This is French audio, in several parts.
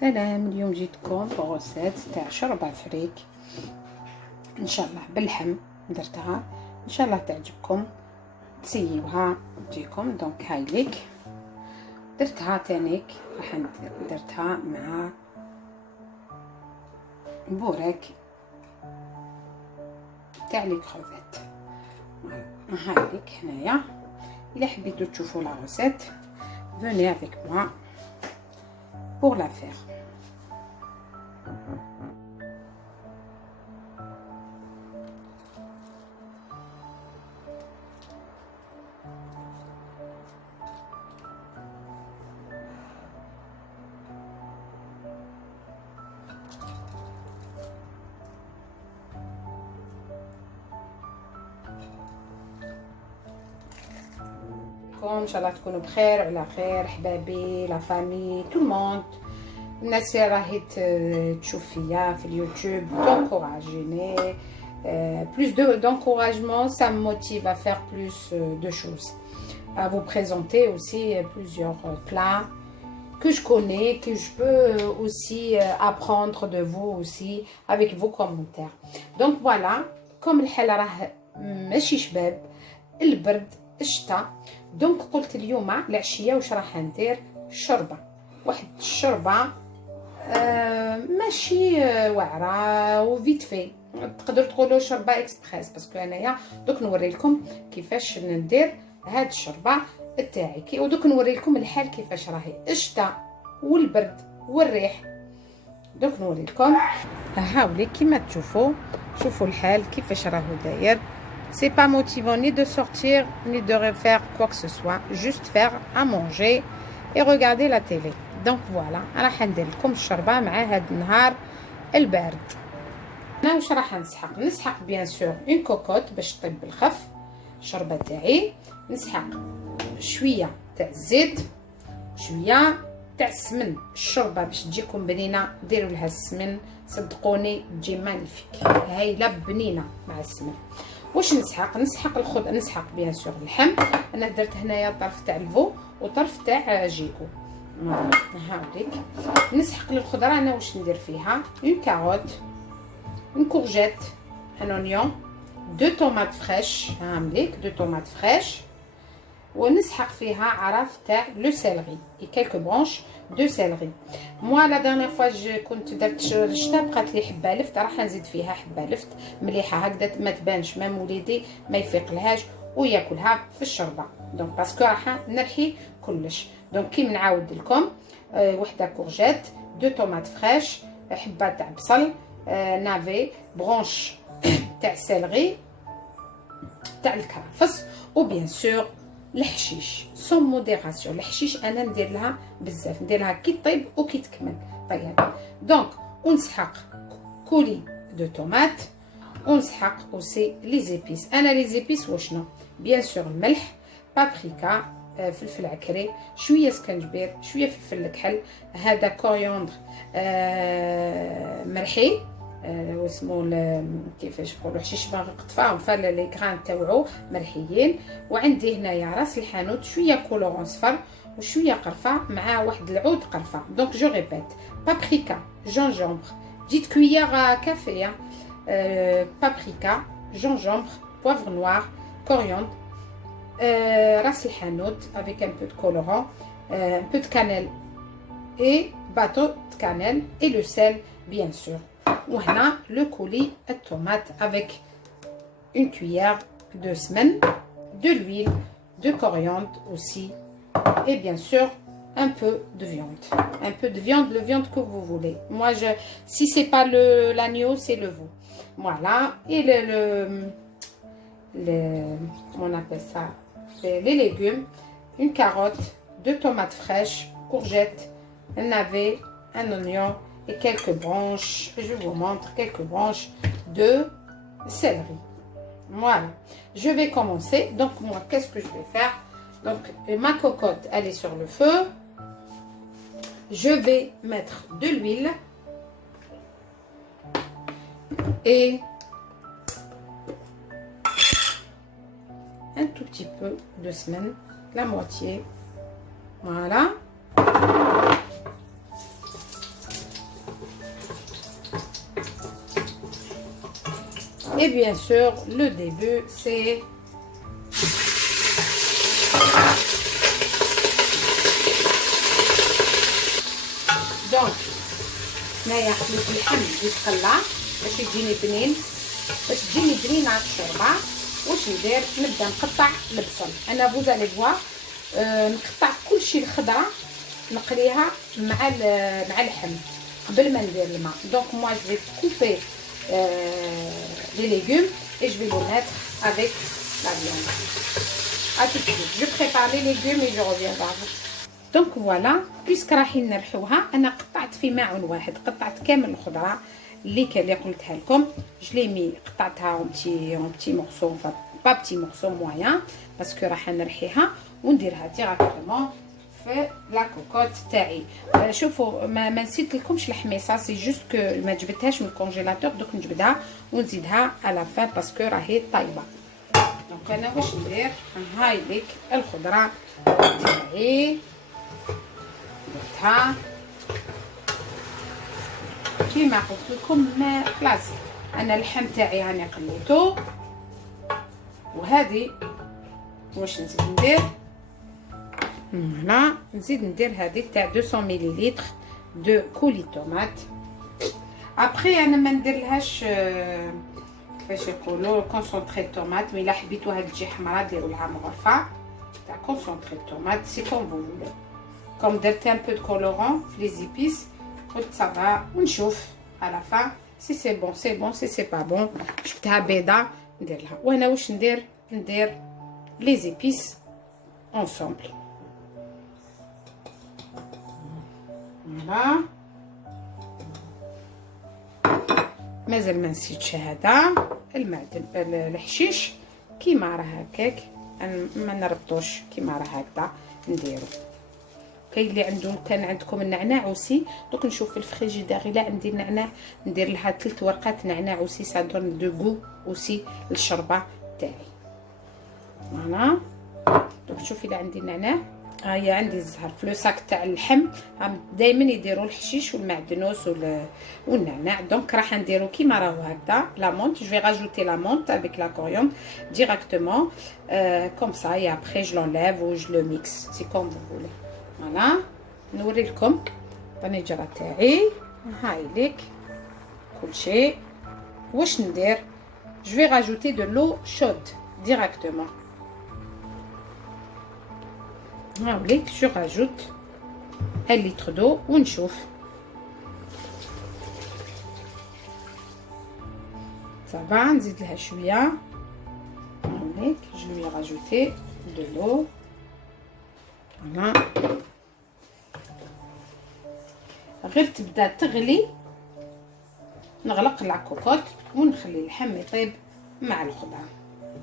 سلام. اليوم جيتكم بغوسيت تاع شوربه فريك ان شاء الله باللحم. درتها ان شاء الله تعجبكم، تسيوها تجيكم. دونك هاي ليك درتها تانيك، راح درتها مع بورك تاع لي كروفيت. هاي ليك هنايا. الا حبيتو تشوفوا لا غوسيت venez avec moi pour la faire. ان شاء الله تكونوا بخير وعلى خير حبابي، لا فامي، تو الموند، الناس اللي راهي تشوف فيا في اليوتيوب. d'encourager plus d'encouragement, ça me motive à faire plus de choses, à vous présenter aussi plusieurs plats que je connais, que je peux aussi apprendre de vous aussi avec vos commentaires. Donc voilà, comme الحال راه ماشي شباب، البرد، الشتاء، دونك قلت اليوم العشيه واش راح ندير؟ شوربه، واحد الشوربه ماشي واعره وفيت في، تقدروا تقولوا شوربه اكسبريس، باسكو انايا دوك نوري لكم كيفاش ندير هاد الشوربه تاعي. ودوك نوري لكم الحال كيفاش راهي الشتاء والبرد والريح. دوك نوري لكم هاولي كيما تشوفوا، شوفوا الحال كيفاش راهو داير. C'est pas motivant ni de sortir ni de refaire quoi que ce soit, juste faire à manger et regarder la télé. Donc voilà, راح ندير لكم الشوربه مع هاد النهار البارد. انا واش راح نسحق بيان سور اون كوكوت باش طيب بالخف الشوربه تاعي. نسحق شويه تاع الزيت، شويه تاع السمن. الشوربه باش تجيكم بنينه ديروا لها السمن، صدقوني تجي مانيفيك هايله بنينه مع السمن. واش نسحق نسحق بيان سور اللحم. انا درت هنايا طرف تاع الفو وطرف تاع جيكو. هاوليك نسحق للخضره. انا واش ندير فيها؟ اون كاروت، اون كورجيت، ان اونيون، دو طوماط فريش، هامليك دو طوماط فريش. ونسحق فيها عرف تاع لو سيلري اي كالكو برونش دو سيلري. موا لا ديرنيير فوا كنت درت الشتا بقات لي حبه لفت، راح نزيد فيها حبه لفت مليحه هكذا ما تبانش، مام وليدي ما يفيقلهاش وياكلها في الشوربه. دونك باسكو راح نرحي كلش. دونك كي نعاود لكم وحده كورجيت، دو طوماط فريش، حبه تاع بصل، نافي، برونش تاع سيلري تاع الكرفس، وبيان سور الحشيش سون موديراسيون. الحشيش انا ندير لها بزاف، ندير لها كي طيب وكي تكمل طيب. دونك ونسحق كولي دو طوماط، ونسحق اوسي لي زيبيس. انا لي زيبيس وشنو؟ بيان سور الملح، بابريكا، فلفل عكري، شويه سكنجبير، شويه فلفل الكحل، هذا كوريوندر مرحي واسمو كيفاش نقولوا حشيش باغي قطفاهم فلا لي غران تاوعو مرحيين. وعندي هنايا راس الحانوت، شويه كولورون صفر وشويه قرفه مع واحد العود قرفه. دونك جو ريبيت: بابريكا، جونجومبر، ديت كويير كافيه، بابريكا، جونجومبر، بوافر نوار، كوريوندر، راس الحانوت avec un peu de colorant, un peu de cannelle et bateau de cannelle et le sel bien sûr. وهنا le coulis de tomate avec une cuillère de semaine, de l'huile, de coriandre aussi et bien sûr un peu de viande. Un peu de viande, le viande que vous voulez. Moi si c'est pas l'agneau, c'est le veau. Voilà. Et comment on appelle ça, les légumes, une carotte, deux tomates fraîches, courgettes, un navet, un oignon et quelques branches, je vous montre quelques branches de céleri. Voilà, je vais commencer. Donc moi, qu'est-ce que je vais faire? Donc ma cocotte, elle est sur le feu. Je vais mettre de l'huile et un tout petit peu de semaine, la moitié. Voilà. Et bien sûr, le début, c'est donc هنايا خليت اللحم يتقلى باش يجيني بنين، باش تجيني بنينه الشوربه. واش ندير؟ نبدا نقطع البصل. انا فوزالي فوا نقطع كلشي الخضره نقليها مع اللحم قبل ما ندير الماء. دونك moi je vais couper les légumes et je vais les mettre avec la viande. À tout de suite. Je prépare les légumes et je reviens vers vous. دونك فوالا بيسك رايحين نرحوها. انا قطعت في ماعون واحد، قطعت كامل الخضره اللي قلتها لكم. جلي مي قطعتها اون بتي مورسو، با بتي مورسو مويان، باسكو راح نرحيها ونديرها ديراكتومون في لا كوكوت تاعي. شوفوا ما نسيت لكمش الحميصه، سي جوست كو ما جبتهاش من الكونجيلاتور، دوك نجبدها ونزيدها على فان باسكو راهي طايبه. دونك انا واش ندير؟ هاي ليك الخضره تاعي درتها كيما قلت لكم. ما خلاص انا اللحم تاعي هاني قليته. وهذه واش نزيد ندير؟ هنا نزيد ندير هذه تاع 200 مليلتر دو كولي طوماط. ابري انا ما نديرلهاش كيفاش يقولوا كونسونطري طوماط، مي الا حبيتوها تجي حمراء ديروا لها مغرفه تاع كونسونطري طوماط. سي كوم فو فولي. كوم درت ان بو دو كولورون في لي زيبيس قلت صافا ونشوف على فا سي سي بون سي بون، سي سي با بون. شفتها بيضه ندير لها. وانا واش ندير لي زيبيس انصومبل. فوالا مازال ما نسيتش هذا المعدن الحشيش كيما راه هكاك، ما نربطوش كيما راه هكذا نديرو. كاين اللي عنده، كان عندكم النعناع اوسي، دوك نشوف في الفريجيدير الا عندي النعناع ندير لها 3 ورقات نعناع اوسي، سا دون دو غو اوسي للشربه تاعي. فوالا دوك نشوف الا عندي النعناع. هي عندي الزهر في لو ساك تاع اللحم. دائما يديروا الحشيش والمعدنوس والنعناع. دونك راح نديرو كيما راهو هكذا لا مونت. جو في راجوتي لا مونت افيك لا كوريون ديراكتومون كوم سا اي ابري جو لونليف و جو لو ميكس سي كوم فو فولي. فوالا نوري لكم الطنجره تاعي. هاي ليك كلشي. واش ندير؟ جو في راجوتي دو لو شود ديراكتومون. هاوليك جو راجوت 1 لتر دو ونشوف. صافا نزيد لها شويه. هاوليك جو لوي راجوتي دو لو. فوالا غير تبدا تغلي نغلق لا كوكوت ونخلي اللحم يطيب مع الخضره.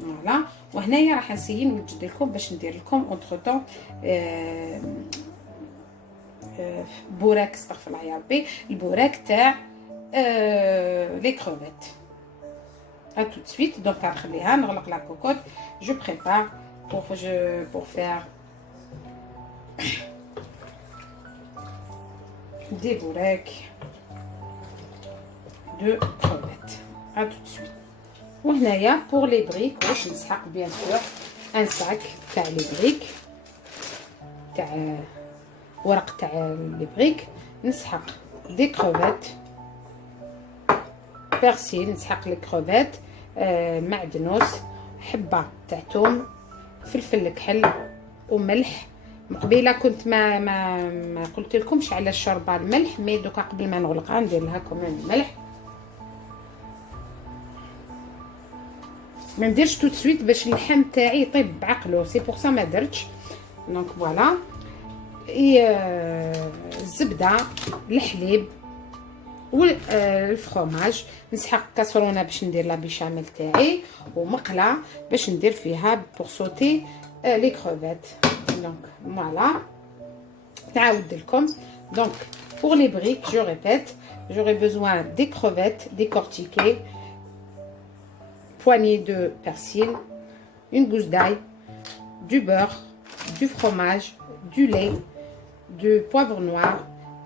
فوالا وهنايا راح نسيي نوجد لكم باش ندير لكم اونتر طون بوراك، استغفر الله يا ربي، البوراك تاع لي كروفيت. ا تو سويت. دونك غنخليها نغلق لا كوكوت. جو بريبار pour faire des بوراك de crevettes. ا تو سويت. وهنايا بور لي بريك واش نسحق بيان سور ان ساك تاع لي بريك تاع ورق تاع لي بريك. نسحق دي كروفيت بيرسيل، نسحق لي كروفيت معدنوس، حبه تاع توم، فلفل كحل وملح. قبيله كنت ما قلت لكمش على الشوربه الملح، مي دوكا قبل ما نغلقها ندير لها كمان الملح. ما نديرش تو سويت باش اللحم تاعي يطيب بعقله، سي بور سا ما درتش. دونك فوالا الزبده، الحليب والفرomage. نسحق كاسرونه باش ندير لا بيشاميل تاعي، ومقله باش ندير فيها بور صوتي لي كروفيت. دونك فوالا نعاود لكم. دونك pour les briques, je répète, j'aurai besoin des crevettes décortiquées, poignée de persil, une gousse d'ail, du beurre, du fromage, du lait, du poivre noir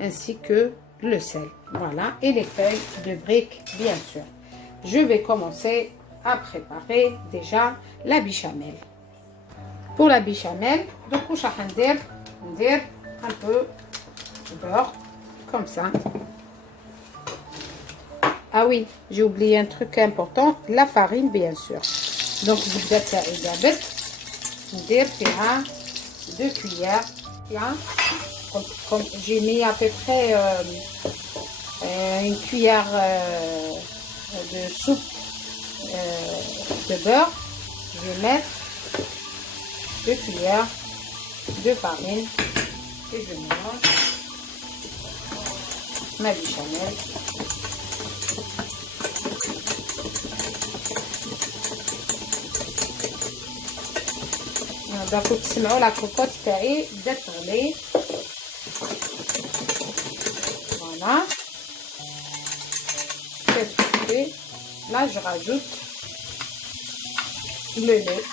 ainsi que le sel. Voilà, et les feuilles de briques bien sûr. Je vais commencer à préparer déjà la béchamel. Pour la béchamel, donc on va faire un peu de beurre comme ça. Ah oui, j'ai oublié un truc important, la farine bien sûr. Donc vous devez faire 2 cuillères. Comme j'ai mis à peu près une cuillère de soupe de beurre, je vais mettre 2 cuillères de farine et je mélange ma béchamel. Donc تسمعوا la cocotte تاعي بدات تغلي. Voilà. Qu'est-ce que je fais? Là je rajoute le lait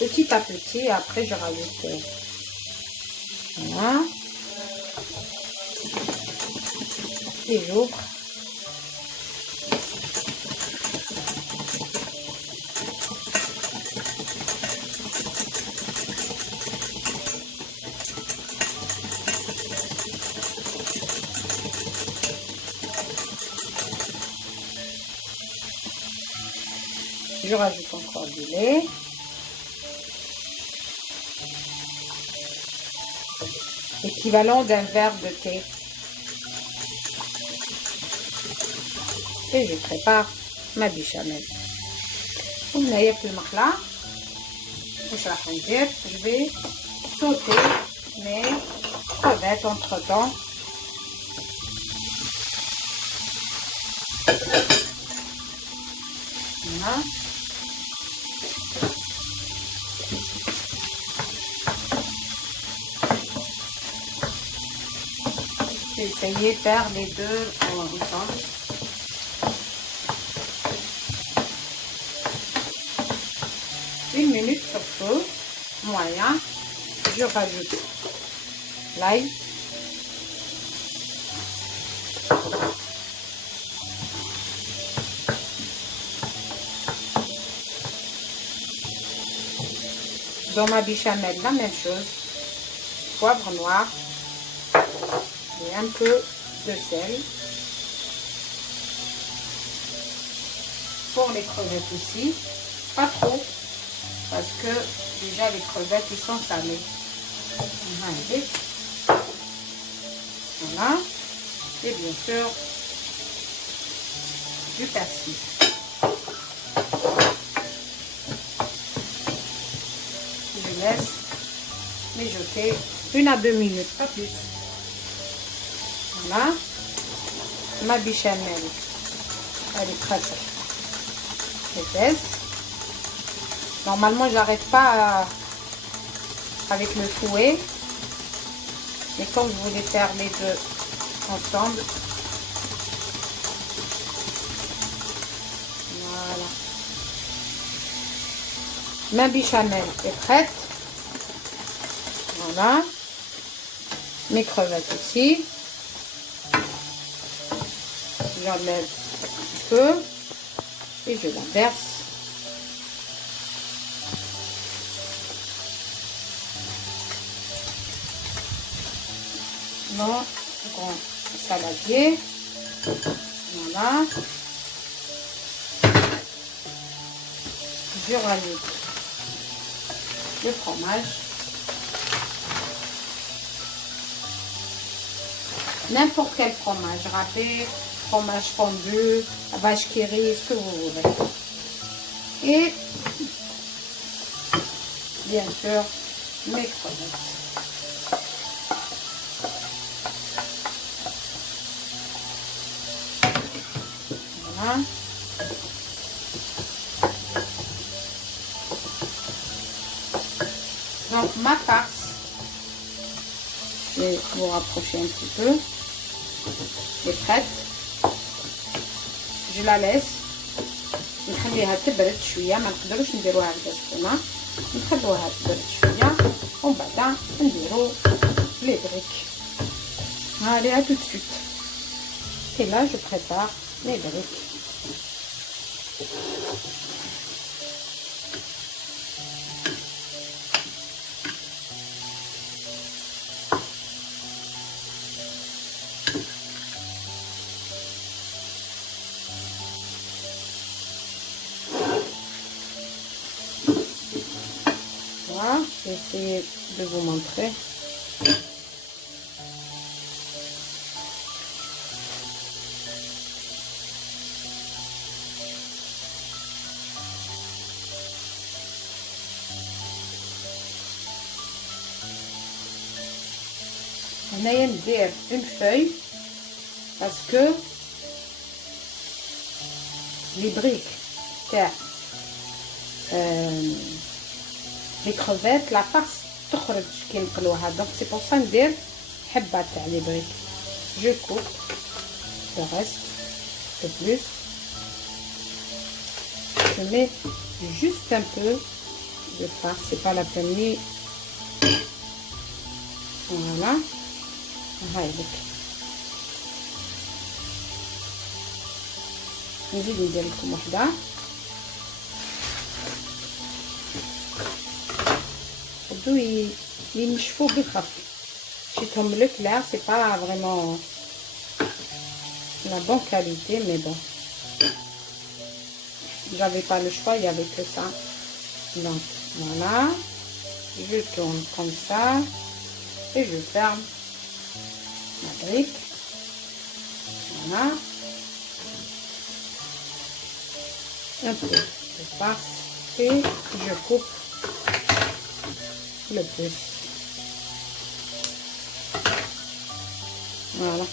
petit à petit, après je rajoute voilà et j'ouvre. Je rajoute encore du lait. Équivalent d'un verre de thé. Et je prépare ma béchamel. Comme vous voyez le makla, je vais sauter mes crevettes entre temps. Voilà. J'ai essayé de faire les deux ensemble. Une minute sur feu moyen, je rajoute l'ail, dans ma béchamel la même chose, poivre noir et un peu de sel. Pour les crevettes aussi, pas trop, parce que déjà les crevettes ils sont salées. Voilà, et bien sûr du persil. Je laisse mijoter 1 à 2 minutes, pas plus. Voilà, ma béchamel elle est prête. Épaisse. Normalement j'arrête pas avec le fouet, mais comme je voulais faire les deux ensemble, voilà, ma béchamel est prête. Voilà, mes crevettes aussi, j'enlève un peu et je la verse. Dans grand saladier. Voilà, je rajoute le fromage, n'importe quel fromage, râpé, fromage fondu, vache qui rit, ce que vous voulez. Et bien sûr mes crevettes. Voilà. Donc ma farce, je vais vous rapprocher un petit peu, est prête. Je la laisse نخليها تبرد شويه، ما نقدروش نديروها هكذا سخونه، نخلوها تبرد شويه ومن بعد نديرو لي بريك. Allez, à tout de suite. Et là je prépare les briques. Voilà, j'ai essayé de vous montrer. هنايا ندير une feuille parce que les briques تاع les crevettes la farce تخرج كي نقلوها donc c'est pour ça ندير حبه تاع les briques. Je coupe le reste de plus. Je mets juste un peu de farce, c'est pas la peine ni voilà. هايلك نزيد ندير لكم وحده بدو ينشفوا بخف شيتهم لو كلير سي با فريمون la bonne qualité mais bon j'avais pas le choix, il y avait que ça donc voilà je tourne comme ça et je ferme la brique. Voilà. Un peu de farce et je coupe le plus. Voilà.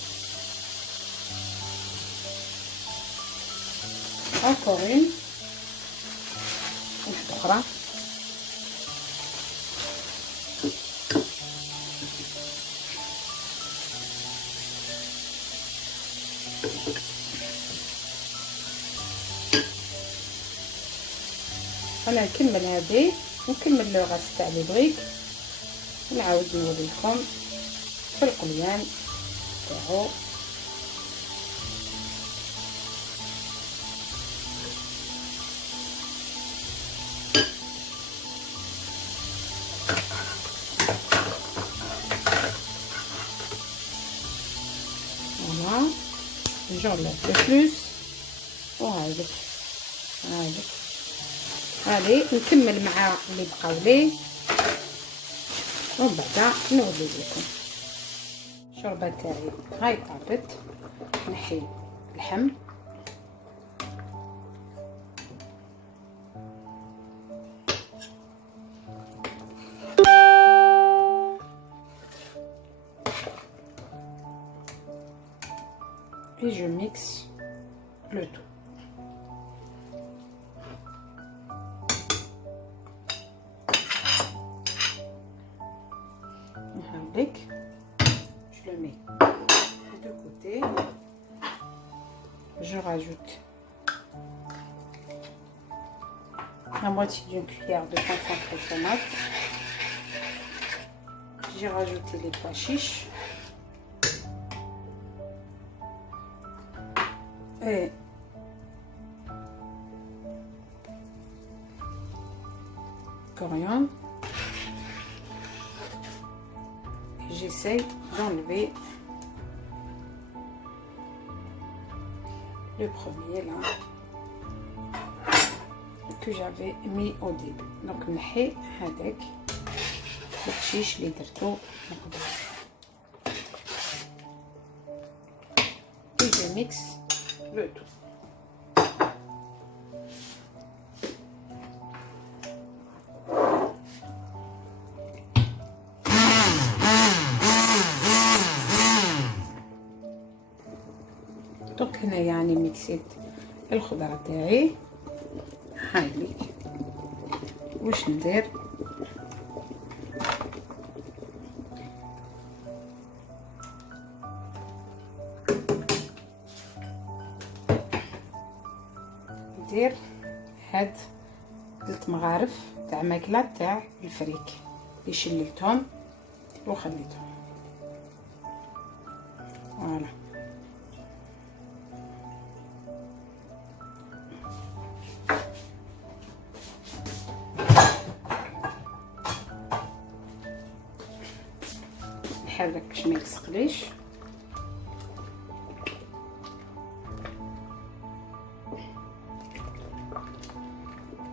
Encore une. أخرى. انا نكمل هذه ونكمل لو غاس تاع لي بريك ونعاود نوريكم في القليان تاعو. voilà j'enlève le plus وهذيك هذه نكمل مع اللي بقاو لي ومن بعد نوري لكم. الشوربه تاعي هاي طابت، نحي اللحم et je mixe le tout. Je le mets de côté. Je rajoute la moitié d'une cuillère de concentré de tomate. J'ai rajouté les pois chiches et coriandre. J'essaie d'enlever le premier là que j'avais mis au début. Donc نحي هذاك الحشيش اللي درتو نقدر. Et je mixe le tout. دونك هنا يعني ميكسيت الخضره تاعي. هايليك واش ندير، ندير هاد 3 مغارف تاع ماكله تاع الفريك اللي شللتهم وخليتهم. فوالا نحرك باش ما يلصقليش.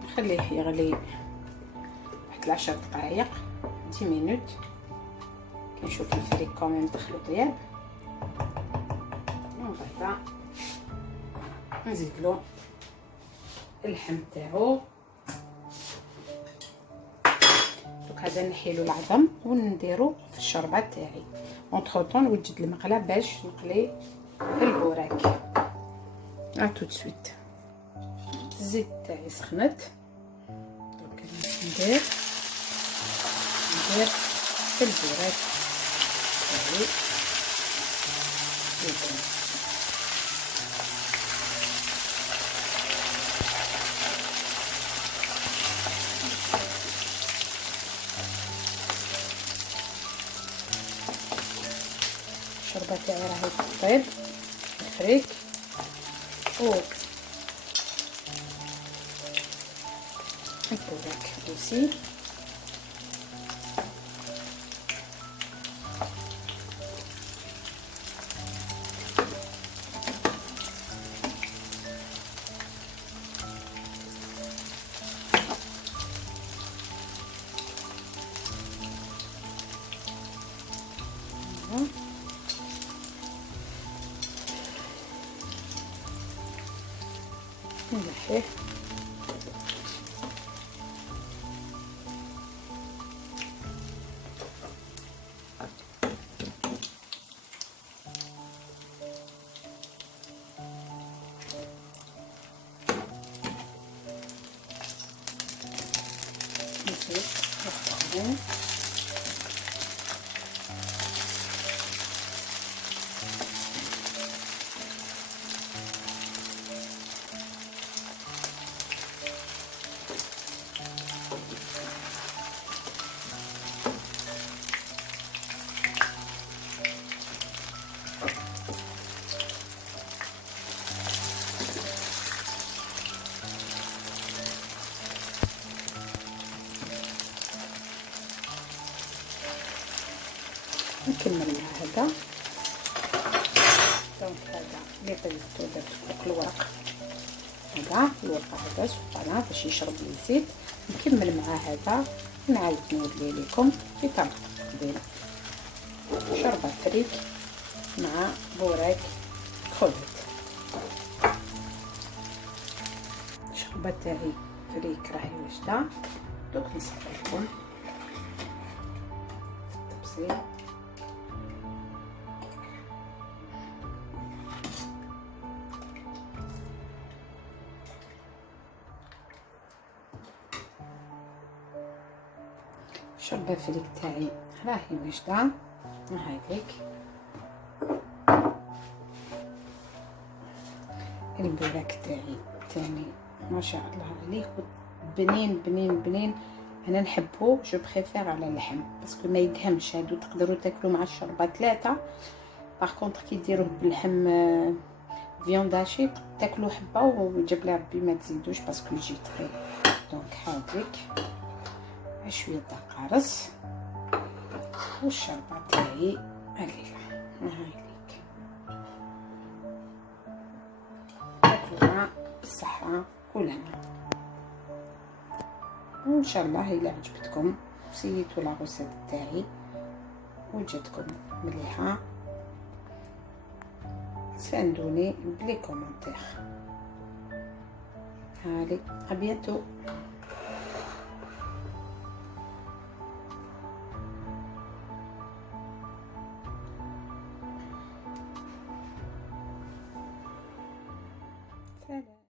نخليه يغلي واحد درت 10 دقائق 10 مينوت. كنشوف الفريك كوميم دخلو طياب. ومن بعد نزيدلو اللحم تاعو. دوك هذا نحيلو العظم ونديرو في الشوربه تاعي. اونطخ طون نوجد المقله باش نقلي البوراك. تو سويت. الزيت تاعي سخنت. دوك ندير البوراك تاعي. الشوربه تاعي راهي طيب الفريك البوراك اوسي. نلحيه. نزيد الطحين. نكمل مع هذا. دونك هذا اللي طيبتو درت فوق الورق. هذا الورقه هذا سقناه باش يشرب الزيت. نكمل مع هذا. نعاود نوري لكم في طبق قبيله شوربه فريك مع بوراك كروفيت. الشوربه تاعي فريك راهي واجده. دوك نصب لكم التبصيل. الشوربه فريك تاعي راهي واجده. هاي ليك البوراك تاعي تاني ما شاء الله عليه بنين بنين بنين. انا نحبه جو بريفير على اللحم باسكو ما يدهمش. هادو تقدروا تاكلوا مع الشوربه 3. باغ كونطخ كي ديروه باللحم فيونداشي تاكلوا حبه وجاب لي ربي ما تزيدوش باسكو يجي طري. دونك هاذيك شويه تاع قرص والشوربه تاعي قليله. هاي ليك تاكلوها بالصحه والهنا. وان شاء الله الا عجبتكم سيتوا لا غوسيت تاعي وجاتكم مليحه ساندوني بلي كومونتير. هالي ابيتو. سلام.